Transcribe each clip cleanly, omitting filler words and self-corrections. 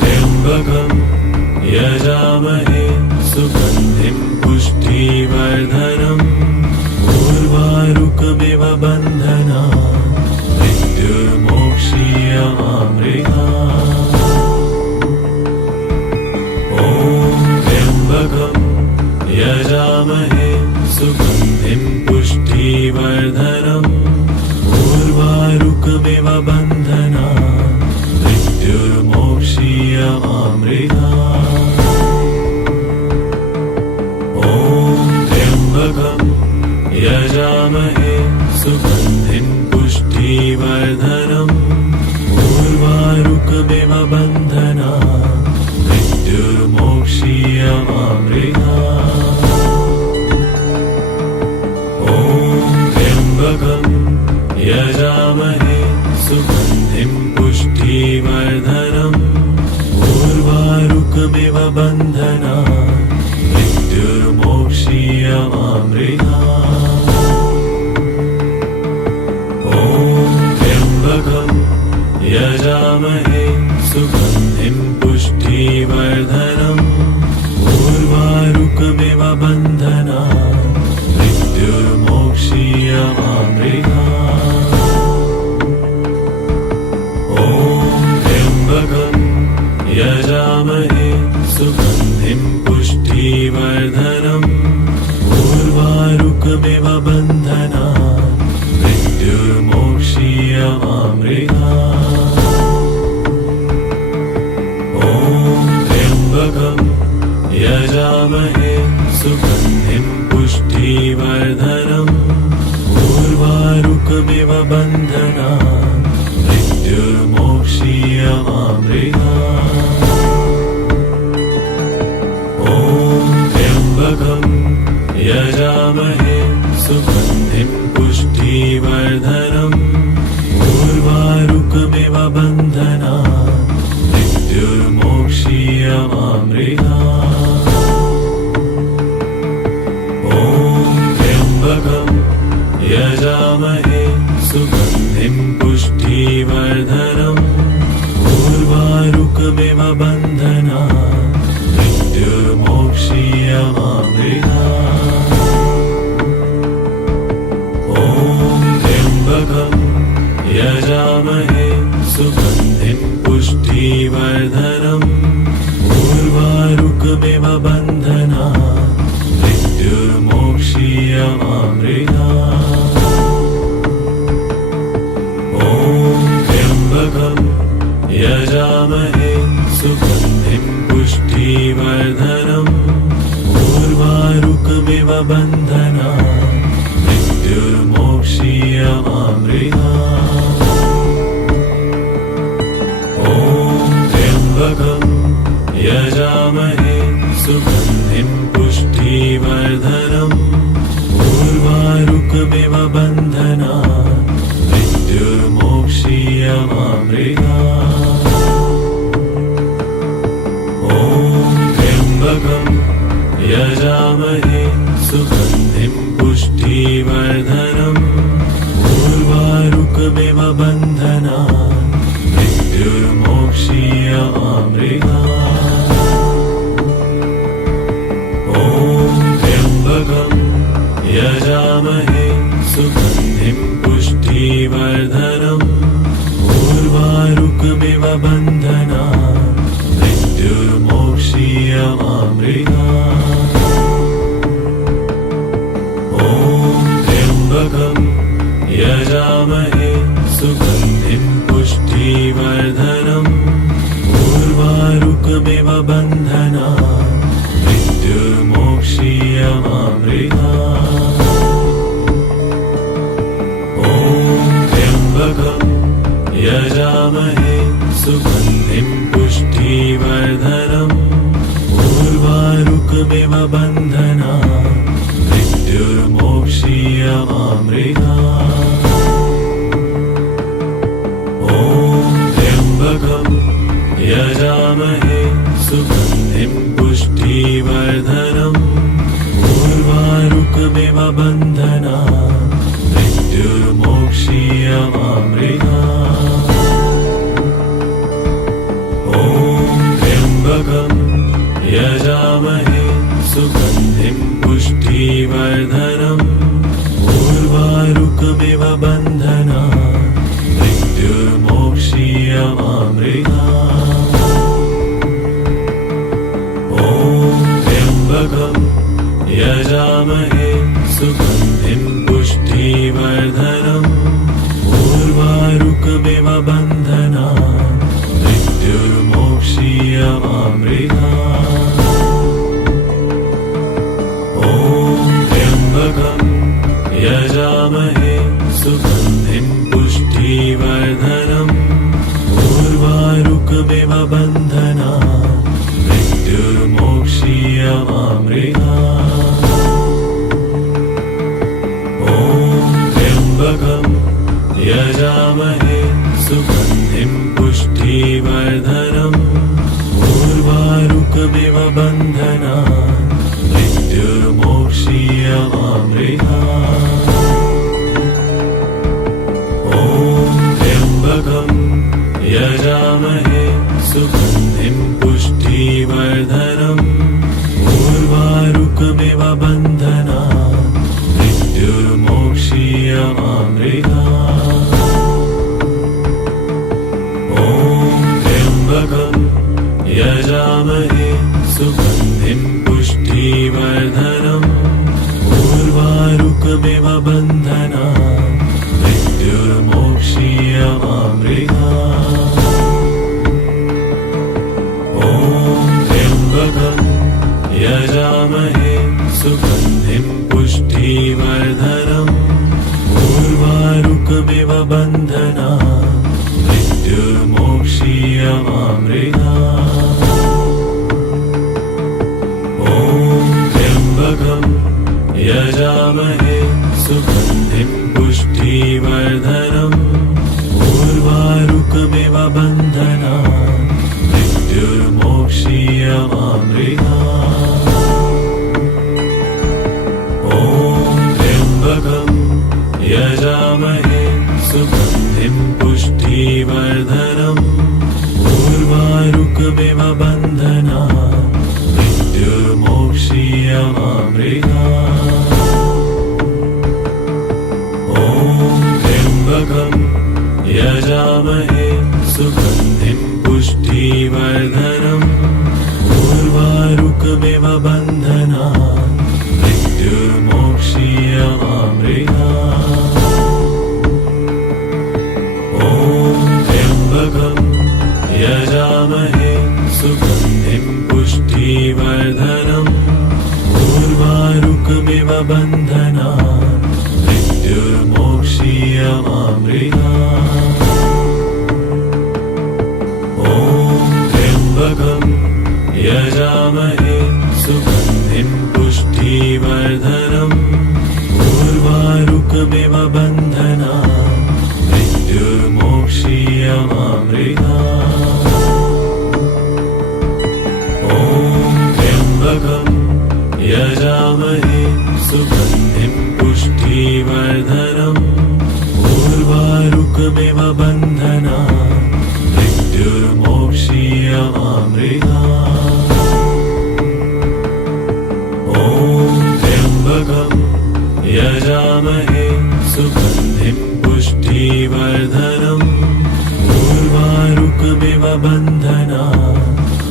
त्र्यम्बकं यजामहे सुगन्धिं पुष्टिवर्धनम् उर्वारुकमिव बन्धनान् मृत्युर्मोक्षीयमामृतात्। त्र्यम्बकं यजामहे सुगन्धिं पुष्टिवर्धनम् उर्वारुकमिव बन्धनान् मृत्युर्मोक्षीयमामृतात्। त्र्यम्बकं यजामहे सुगन्धिं पुष्टिवर्धनम् उर्वारुकमिव बन्धनान् मृत्युर्मोक्षीयमामृतात्। त्र्यम्बकं यजामहे सुगन्धिं पुष्टिवर्धनम् उर्वारुकमिव बन्धनान् मृत्युर्मोक्षीयमामृतात्। त्र्यम्बकं यजामहे सुगन्धिं पुष्टिवर्धनम् उर्वारुकमिव बन्धनान् मृत्युर्मोक्षीयमामृतात्। त्र्यम्बकं यजामहे सुगन्धिं पुष्टिवर्धनम् उर्वारुकमिव बन्धनान् मृत्युर्मोक्षीयमामृतात्। त्र्यम्बकं यजामहे सुगन्धिं पुष्टिवर्धनम् उर्वारुकमिव बन्धनान् मृत्युर्मोक्षीयमामृतात्। त्र्यम्बकं यजामहे सुगन्धिं पुष्टिवर्धनम् उर्वारुकमिव बन्धनान् मृत्युर्मोक्षीयमामृतात्। त्र्यम्बकं यजामहे सुगन्धिं पुष्टिवर्धनम् उर्वारुकमिव बन्धनान् मृत्युर्मोक्षीयमामृतात्। त्र्यम्बकं यजामहे सुगन्धिं पुष्टिवर्धनम् उर्वारुकमिव बन्धनान् मृत्युर्मोक्षीयमामृतात्। त्र्यम्बकं यजामहे सुगन्धिं पुष्टिवर्धनम् उर्वारुकमिव बन्धनान् मृत्युर्मोक्षीयमामृतात्। त्र्यम्बकं यजामहे सुगन्धिं पुष्टिवर्धनम् उर्वारुकमिव बन्धनान् मृत्युर्मोक्षीयमामृतात्। त्र्यम्बकं यजामहे सुगन्धिं पुष्टिवर्धनम् उर्वारुकमिव बन्धनान् मृत्युर्मोक्षीयमामृतात्। त्र्यम्बकं यजामहे सुगन्धिं पुष्टिवर्धनम् उर्वारुकमिव बन्धनान् मृत्युर्मोक्षीयमामृतात्। त्र्यम्बकं यजामहे सुगन्धिं पुष्टिवर्धनम् उर्वारुकमिव बन्धनान् मृत्युर्मोक्षीयमामृतात्। त्र्यम्बकं यजामहे सुगन्धिं पुष्टिवर्धनम् उर्वारुकमिव बन्धनान् मृत्युर्मोक्षीयमामृतात्। त्र्यम्बकं यजामहे सुगन्धिं पुष्टिवर्धनम् उर्वारुकमिव बन्धनान् मृत्युर्मोक्षीयमामृतात्। उर्वारुकमिव बन्धनान् मृत्युर्मोक्षीयमामृतात्। ॐ त्र्यम्बकं यजामहे सुगन्धिं पुष्टिवर्धनम् उर्वारुकमिव बन्धनान् मृत्युर्मोक्षीयमामृतात्। ॐ त्र्यम्बकं यजामहे सुगन्धिं पुष्टिवर्धनम् उर्वारुकमिव बन्धनान् मृत्युर्मोक्षीयमामृतात्। ॐ त्र्यम्बकं यजामहे सुगन्धिं पुष्टिवर्धनम् उर्वारुकमिव बन्धनान् मृत्युर्मोक्षीयमामृतात्। ॐ त्र्यम्बकं यजामहे सुगन्धिं पुष्टिवर्धनम् उर्वारुकमिव बन्धनान् मृत्युर्मोक्षीयमामृतात्। ॐ त्र्यम्बकं यजामहे सुगन्धिं पुष्टिवर्धनम् उर्वारुकमिव बन्धनान् मृत्युर्मोक्षीयमामृतात्। ॐ त्र्यम्बकं यजामहे सुगन्धिं पुष्टिवर्धनम् उर्वारुकमिव बन्धनान्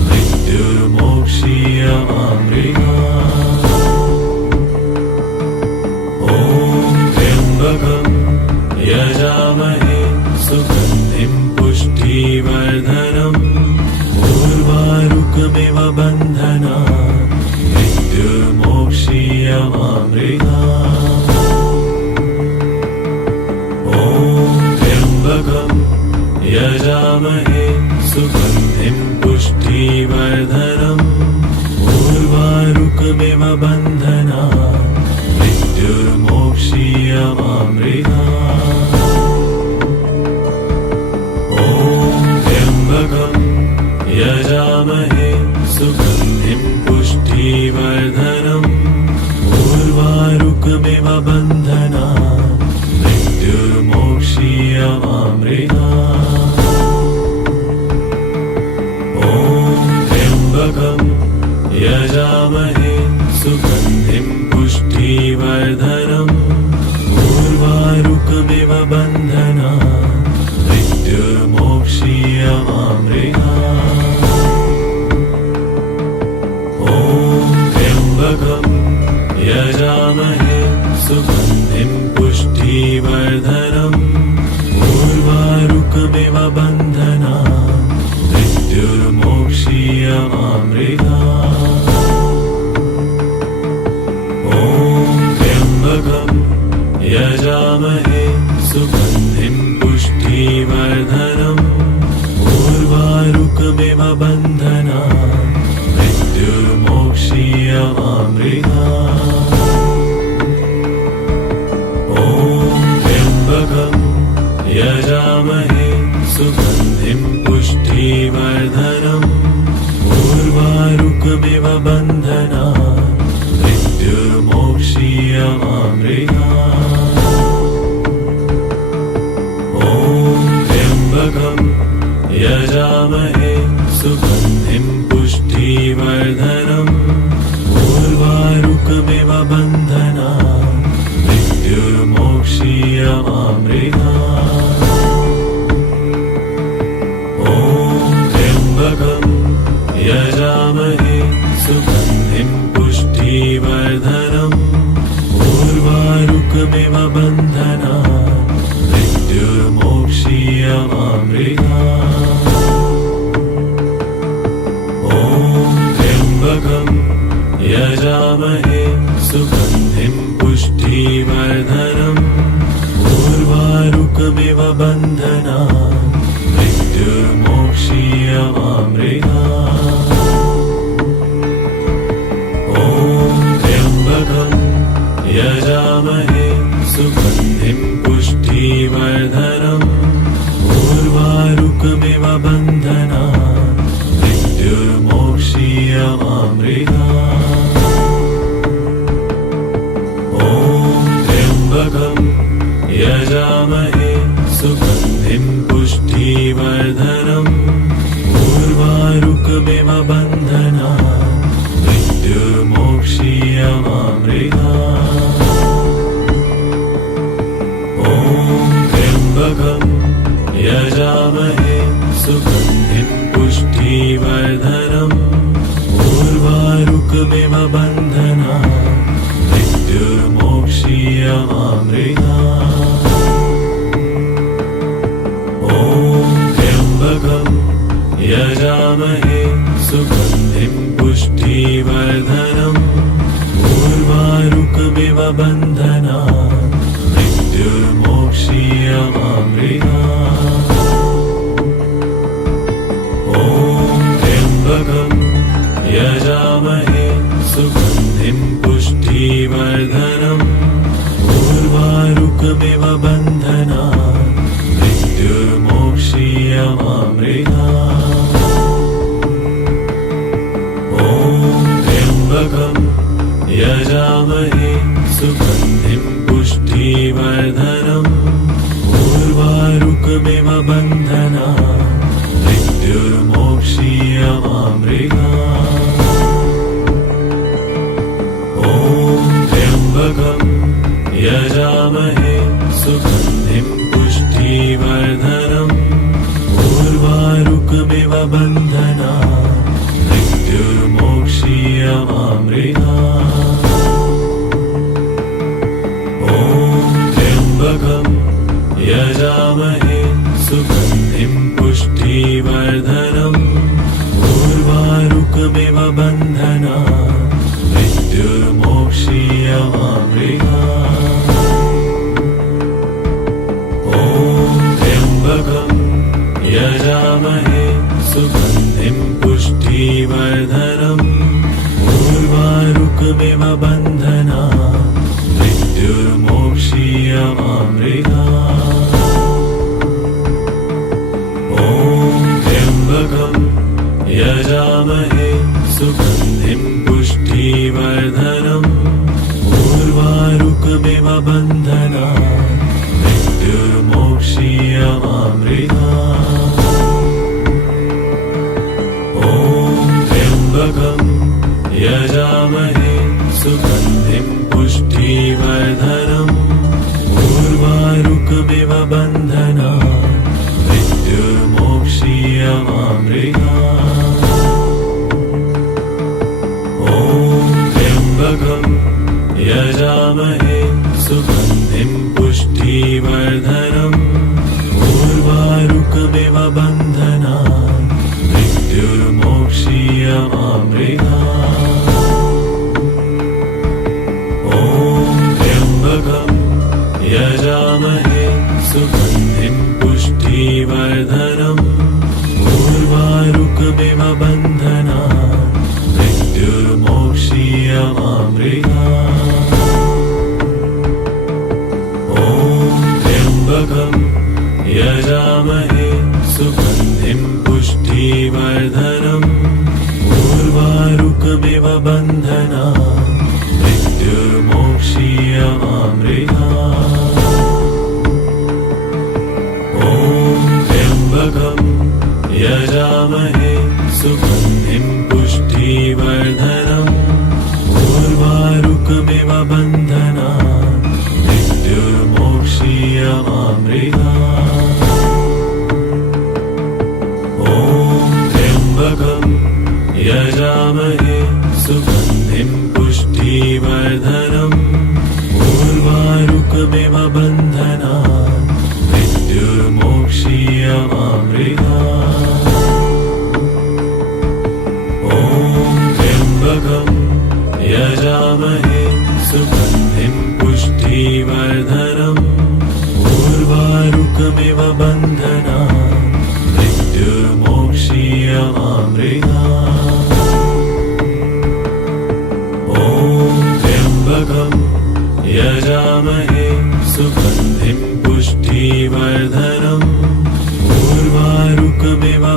मृत्युर्मोक्षीयमामृतात्। ॐ त्र्यम्बकं यजामहे सुगन्धिं पुष्टिवर्धनम् उर्वारुकमिव बन्धनान् मृत्युर्मोक्षीयमामृतात्। ॐ त्र्यम्बकं यजामहे सुगन्धिं पुष्टिवर्धनम् उर्वारुकमिव बन्धनान् मृत्युर्मोक्षीयमामृतात्। ॐ त्र्यम्बकं यजामहे सुगन्धिं पुष्टिवर्धनम् उर्वारुकमिव बन्धनान् मृत्युर्मोक्षीयमामृतात्। ॐ त्र्यम्बकं यजामहे सुगन्धिं पुष्टिवर्धनम् उर्वारुकमिव बन्धनान् मृत्युर्मोक्षीयमामृतात्। ॐ त्र्यम्बकं यजामहे सुगन्धिं पुष्टिवर्धनम् उर्वारुकमिव बन्धनान् मृत्युर्मोक्षीयमामृतात्। ॐ त्र्यम्बकं यजामहे सुगन्धिं पुष्टिवर्धनम् उर्वारुकमिव बन्धनान् मृत्युर्मोक्षीयमामृतात्। ॐ त्र्यम्बकं यजामहे सुगन्धिं पुष्टिवर्धनम् उर्वारुकमिव बन्धनान् मृत्युर्मोक्षीयमामृतात्। ॐ त्र्यम्बकं यजामहे सुगन्धिं पुष्टिवर्धनम् उर्वारुकमिव बन्धनान् मृत्युर्मोक्षीयमामृतात्। ॐ त्र्यम्बकं यजामहे सुगन्धिं पुष्टिवर्धनम् उर्वारुकमिव बन्धनान् मृत्युर्मोक्षीयमामृतात्। ॐ त्र्यम्बकं यजामहे सुगन्धिं पुष्टिवर्धनम् उर्वारुकमिव बन्धनान् मृत्युर्मोक्षीयमामृतात्। ॐ त्र्यम्बकं यजामहे सुगन्धिं पुष्टिवर्धनम् उर्वारुकमिव मृत्युर्मुक्षीयमामृतात् ॐ त्र्यम्बकं यजामहे सुगन्धिं पुष्टिवर्धनम् उर्वारुकमिव बन्धनात् मृत्युर्मोक्षीयमामृतात् ॐ त्र्यम्बकं यजामहे सुगन्धिं पुष्टिवर्धनम् उर्वारुकमिव बन्धनात् मृत्युर्मोक्षीयमामृतात् ॐ त्र्यम्बकं यजामहे सुगन्धिं पुष्टिवर्धनम् उर्वारुकमिव बन्धनात् मृत्युर्मोक्षीयमामृतात् ॐ त्र्यम्बकं यजामहे सुगन्धिं पुष्टिवर्धनम् उर्वारुकमिव बन्धनात् मृत्युर्मोक्षीयमामृतात् ॐ त्र्यम्बकं यजामहे सुगन्धिं पुष्टिवर्धनम् उर्वारुकमिव बन्धनात् मृत्युर्मोक्षीयमामृतात् ॐ त्र्यम्बकं यजामहे सुगन्धिं पुष्टिवर्धनम् उर्वारुकमिव बन्धनात् मृत्युर्मोक्षीयमामृतात् ॐ त्र्यम्बकं यजामहे सुगन्धिं पुष्टिवर्धनम् उर्वारुकमिव बन्धनात् मृत्युर्मोक्षीयमामृतात् ॐ त्र्यम्बकं यजामहे सुगन्धिं पुष्टिवर्धनम् उर्वारुकमिव बन्धनात् मृत्युर्मोक्षीयमामृतात् ॐ त्र्यम्बकं यजामहे सुगन्धिं पुष्टिवर्धनम् उर्वारुकमिव बन्धनात् मृत्युर्मोक्षीयमामृतात् ॐ त्र्यम्बकं यजामहे सुगन्धिं पुष्टिवर्धनम् उर्वारुकमिव बन्धनात् मृत्युर्मोक्षीयमामृतात् ॐ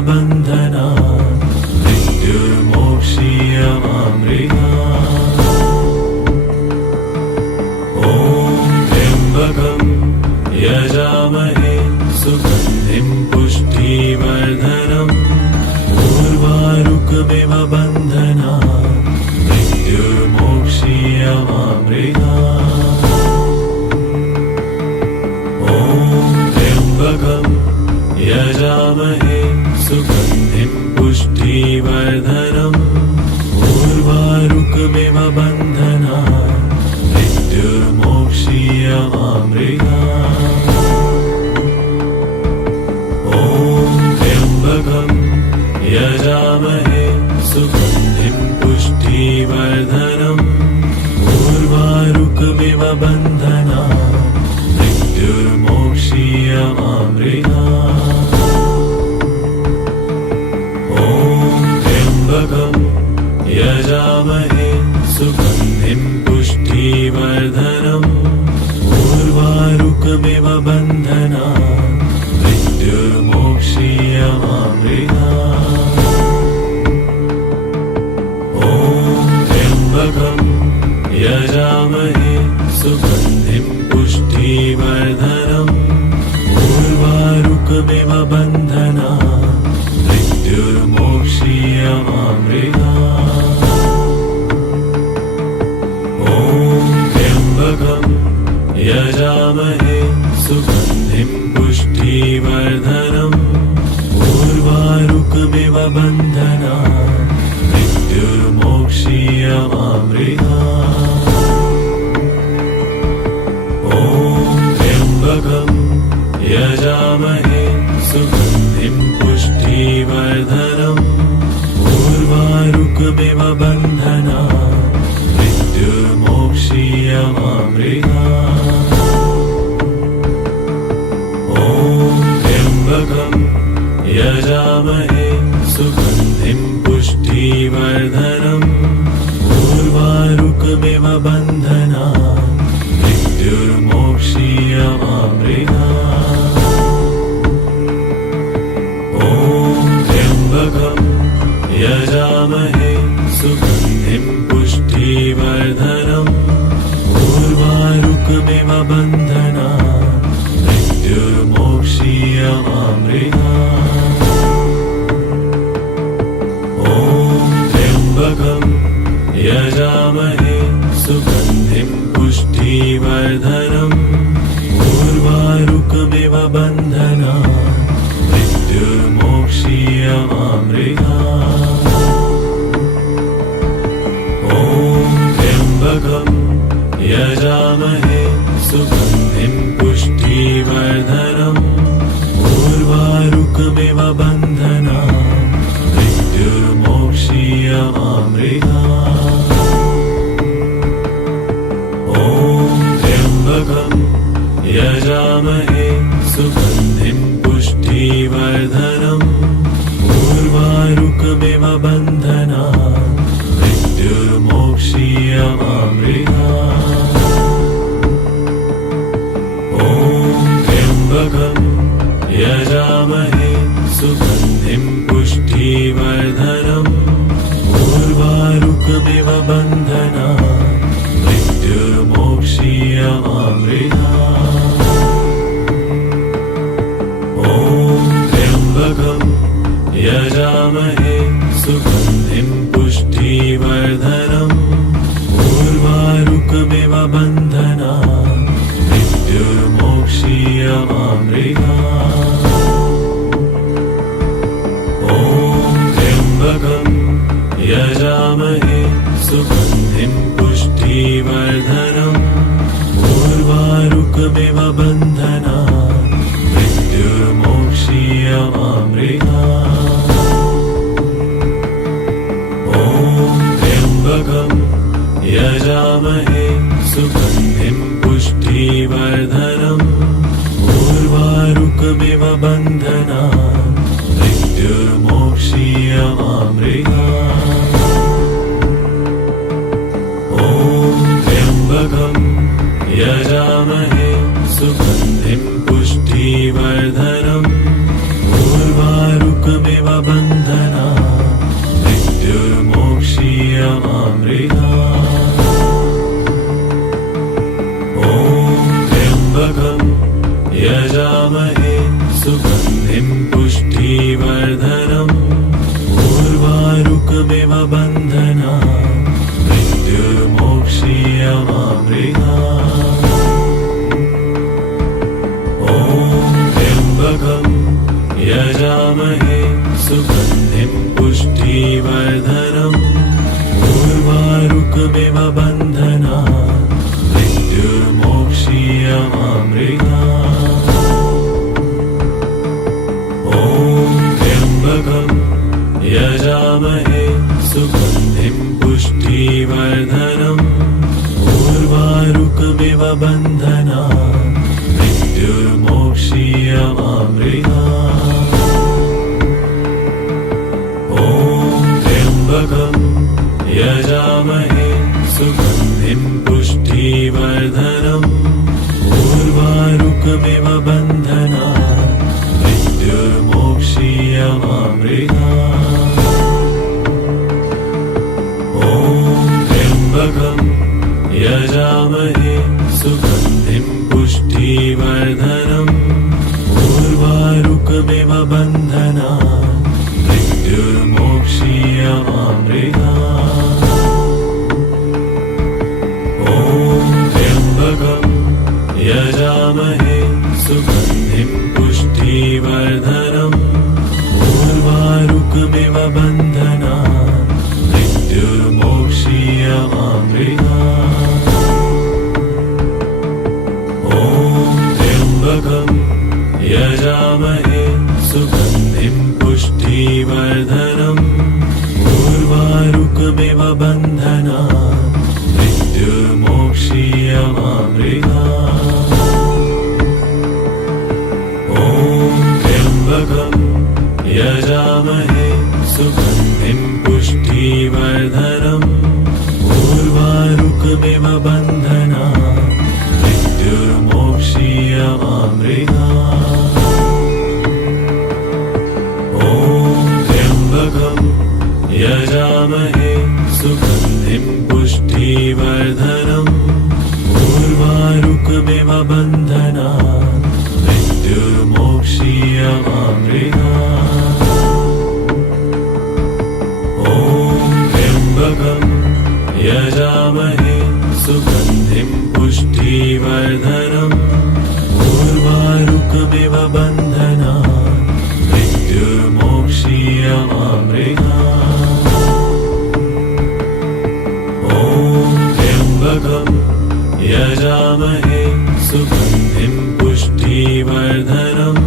बन्धनात् मृत्युर्मोक्षीयमामृतात्। ॐ त्र्यम्बकं यजामहे सुगन्धिं पुष्टिवर्धनम् उर्वारुकमिव बन्धनात् मृत्युर्मोक्षीयमामृतात्। ॐ त्र्यम्बकं यजामहे सुगन्धिं पुष्टिवर्धनम् उर्वारुकमिव बन्धनात् मृत्युर्मोक्षीयमामृतात्। ॐ त्र्यम्बकं यजामहे सुगन्धिं पुष्टिवर्धनम् उर्वारुकमिव बन्धनात् मृत्युर्मोक्षीयमामृतात्। ॐ त्र्यम्बकं यजामहे सुगन्धिं पुष्टिवर्धनम् उर्वारुकमिव बन्धनात् मृत्युर्मोक्षीयमामृतात्। ॐ त्र्यम्बकं यजामहे सुगन्धिं पुष्टिवर्धनम् उर्वारुकमिव बन्धनात् मृत्युर्मोक्षीयमामृतात्। ॐ त्र्यम्बकं यजामहे सुगन्धिं पुष्टिवर्धनम् उर्वारुकमिव बन्धनात् मृत्युर्मोक्षीयमामृतात्। ॐ त्र्यम्बकं यजामहे सुगन्धिं पुष्टिवर्धनम् उर्वारुकमिव बन्धनात् मृत्युर्मोक्षीयमामृतात्। ॐ त्र्यम्बकं यजामहे सुगन्धिं पुष्टिवर्धनम् उर्वारुकमिव बन्धनात् मृत्युर्मोक्षीयमामृतात्। ॐ त्र्यम्बकं यजामहे सुगन्धिं पुष्टिवर्धनम् उर्वारुकमिव बन्धनात् मृत्युर्मोक्षीयमामृतात्। ॐ त्र्यम्बकं यजामहे सुगन्धिं पुष्टिवर्धनम् उर्वारुकमिव बन्धनात् मृत्युर्मोक्षीयमामृतात्। ॐ त्र्यम्बकं यजामहे सुगन्धिं पुष्टिवर्धनम् उर्वारुकमिव बन्धनात् मृत्युर्मोक्षीयमामृतात्। ॐ त्र्यम्बकं यजामहे सुगन्धिं पुष्टिवर्धनम् उर्वारुकमिव बन्धनात् मृत्युर्मोक्षीयमामृतात्। ॐ त्र्यम्बकं यजामहे सुगन्धिं पुष्टिवर्धनम् उर्वारुकमिव बन्धनात् मृत्युर्मोक्षीयमामृतात्। ॐ त्र्यम्बकं यजामहे सुगन्धिं पुष्टिवर्धनम् उर्वारुकमिव बन्धनात् मृत्युर्मोक्षीयमामृतात्। ॐ त्र्यम्बकं यजामहे सुगन्धिं पुष्टिवर्धनम् उर्वारुकमिव बन्धनात् मृत्युर्मोक्षीयमामृतात्। ॐ त्र्यम्बकं यजामहे सुगन्धिं पुष्टिवर्धनम् उर्वारुकमिव बन्धनात् मृत्युर्मोक्षीयमामृतात्। ॐ त्र्यम्बकं यजामहे सुगन्धिं पुष्टिवर्धनम् उर्वारुकमिव उर्वारुकमिव बन्धना मृत्युर्मोक्षीयमामृतात्। ॐ त्र्यम्बकं यजामहे सुगन्धिं पुष्टिवर्धनम् उर्वारुकमिव बन्धना मृत्युर्मोक्षीयमामृतात्। ॐ त्र्यम्बकं यजामहे सुगन्धिं पुष्टिवर्धनम् उर्वारुकमिव बन्धना मृत्युर्मोक्षीयमामृतात्। ॐ त्र्यम्बकं यजामहे सुगन्धिं पुष्टिवर्धनम् उर्वारुकमिव बन्धना मृत्युर्मोक्षीयमामृतात्। ॐ त्र्यम्बकं यजामहे सुगन्धिं पुष्टिवर्धनम् उर्वारुकमिव बन्धना मृत्युर्मोक्षीयमामृतात्। ॐ त्र्यम्बकं यजामहे सुगन्धिं पुष्टिवर्धनम् उर्वारुकमिव बन्धना मृत्युर्मोक्षीयमामृतात्। ॐ त्र्यम्बकं यजामहे सुगन्धिं पुष्टिवर्धनम् उर्वारुकमिव बन्धना मृत्युर्मोक्षीयमामृतात्। ॐ त्र्यम्बकं यजामहे सुगन्धिं पुष्टिवर्धनम् उर्वारुकमिव बन्धना मृत्युर्मोक्षीयमामृतात्। ॐ त्र्यम्बकं यजामहे सुगन्धिं पुष्टिवर्धनम् उर्वारुकमिव बन्धना मृत्युर्मोक्षीयमामृतात्। ॐ त्र्यम्बकं यजामहे सुगन्धिं पुष्टिवर्धनम् उर्वारुकमिव बन्धना मृत्युर्मोक्षीयमामृतात्। ॐ त्र्यम्बकं यजामहे सुगन्धिं पुष्टिवर्धनम् उर्वारुकमिव बन्धना मृत्युर्मोक्षीयमामृतात्। ॐ त्र्यम्बकं यजामहे सुगन्धिं पुष्टिवर्धनम्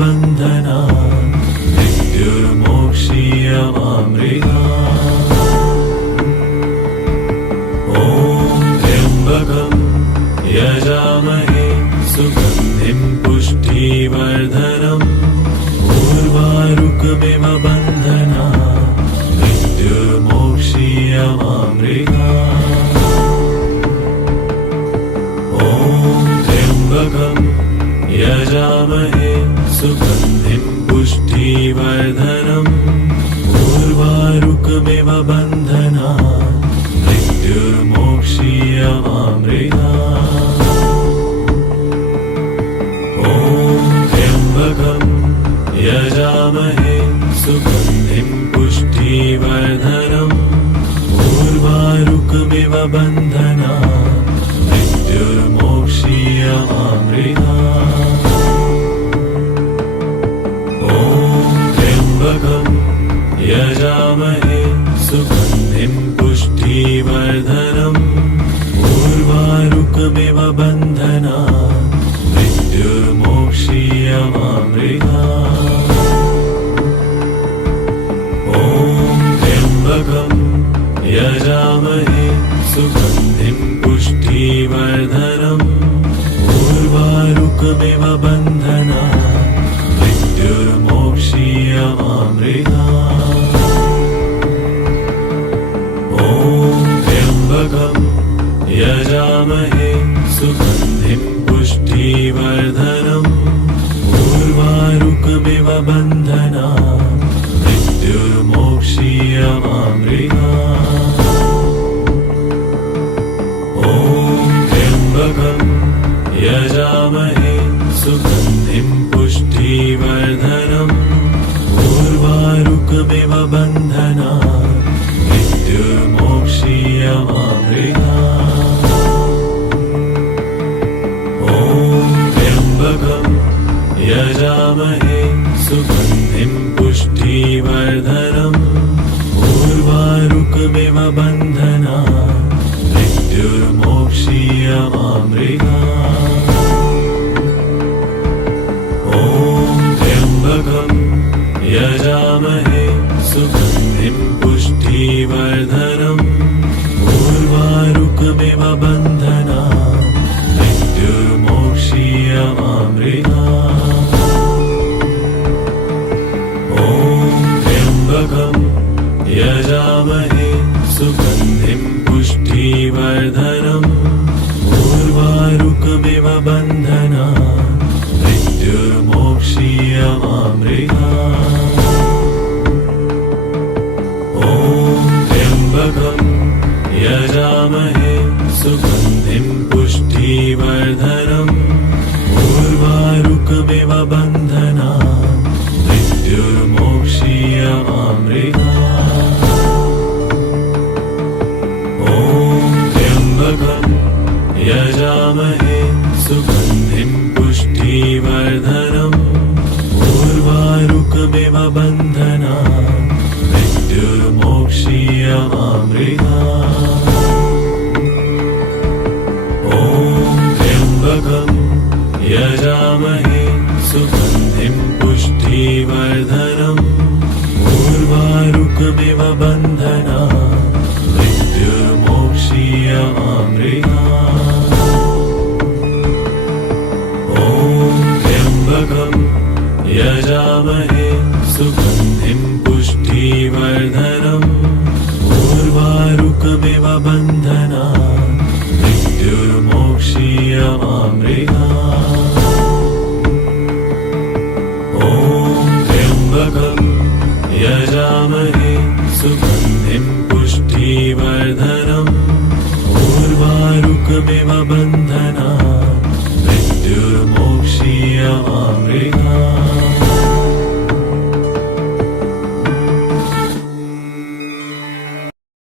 बन्धनात् मृत्युर्मोक्षीयमामृतात् ॐ त्र्यम्बकं यजामहे सुगन्धिं पुष्टिवर्धनम् उर्वारुकमिव बन्धनात् मृत्युर्मोक्षीयमामृतात् ॐ त्र्यम्बकं यजामहे सुगन्धिं पुष्टिवर्धनम् उर्वारुकमिव बन्धनात् मृत्युर्मोक्षीयमामृतात् ॐ त्र्यम्बकं यजामहे सुगन्धिं पुष्टिवर्धनम् उर्वारुकमिव बन्धनात् मृत्युर्मोक्षीयमामृतात् ॐ त्र्यम्बकं यजामहे सुगन्धिं पुष्टिवर्धनम् उर्वारुकमिव बन्धनात् मृत्युर्मोक्षीयमामृतात् ॐ त्र्यम्बकं यजामहे सुगन्धिं पुष्टिवर्धनम् उर्वारुकमिव बन्धनात् मृत्युर्मोक्षीयमामृतात् ॐ त्र्यम्बकं यजामहे सुगन्धिं पुष्टिवर्धनम् उर्वारुकमिव बन्धनात् मृत्युर्मोक्षीयमामृतात् ॐ त्र्यम्बकं यजामहे सुगन्धिं पुष्टिवर्धनम् उर्वारुकमिव बन्धनात् मृत्युर्मोक्षीयमामृतात् ॐ त्र्यम्बकं यजामहे सुगन्धिं पुष्टिवर्धनम् उर्वारुकमिव बन्धनात् मृत्युर्मोक्षीयमामृतात् ॐ त्र्यम्बकं यजामहे सुगन्धिं पुष्टिवर्धनम् उर्वारुकमिव बन्धनात् मृत्युर्मोक्षीयमामृतात् ॐ त्र्यम्बकं यजामहे सुगन्धिं पुष्टिवर्धनम् उर्वारुकमिव बन्धनात् मृत्युर्मोक्षीयमामृतात् ॐ त्र्यम्बकं यजामहे सुगन्धिं पुष्टिवर्धनम् उर्वारुकमिव बन्धनात् मृत्युर्मोक्षीयमामृतात् ॐ त्र्यम्बकं यजामहे सुगन्धिं पुष्टिवर्धनम् उर्वारुकमिव बन्धनात् मृत्युर्मोक्षीयमामृतात् ॐ त्र्यम्बकं यजामहे सुगन्धिं पुष्टिवर्धनम् उर्वारुकमिव बन्धनात् मृत्युर्मोक्षीयमामृतात् ॐ त्र्यम्बकं यजामहे सुगन्धिं पुष्टिवर्धनम् उर्वारुकमिव बन्धनात् मृत्युर्मोक्षीयमामृतात् ॐ त्र्यम्बकं यजामहे सुगन्धिं पुष्टिवर्धनम् उर्वारुकमिव बन्धनात् मृत्युर्मोक्षीयमामृतात्